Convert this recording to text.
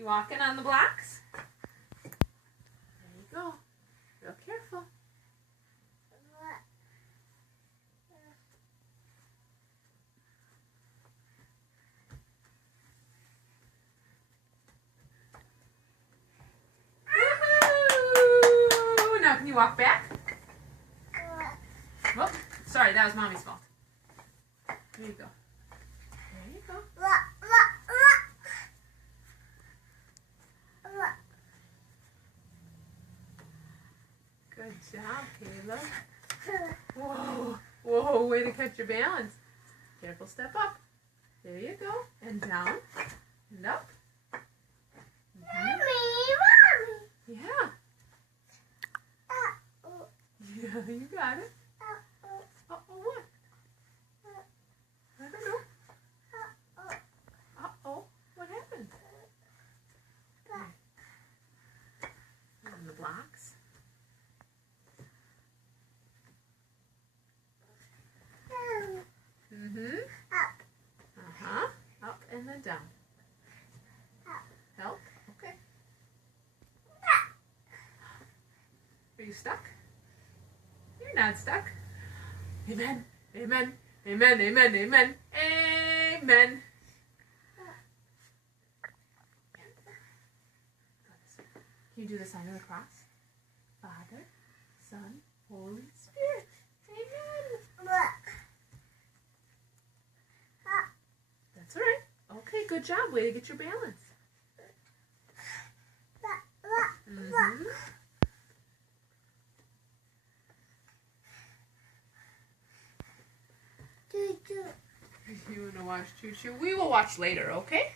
You walking on the blocks? There you go. Real careful. Woohoo! Now can you walk back? Oh, sorry, that was Mommy's fault. There you go. There you go. Good job, Caleb. Whoa, whoa, way to catch your balance. Careful, step up. There you go. And down. And up. Yeah. Yeah, you got it. Uh-oh, what? I don't know. Uh-oh, what happened? On the blocks. Uh-huh. Up and then down. Help? Okay. Are you stuck? You're not stuck. Amen. Amen. Amen. Amen. Amen. Amen. Can you do the sign of the cross? Father, Son, Holy Spirit. Amen. That's all right. Okay, good job. Way to get your balance. You want to watch Choo Choo? We will watch later, okay?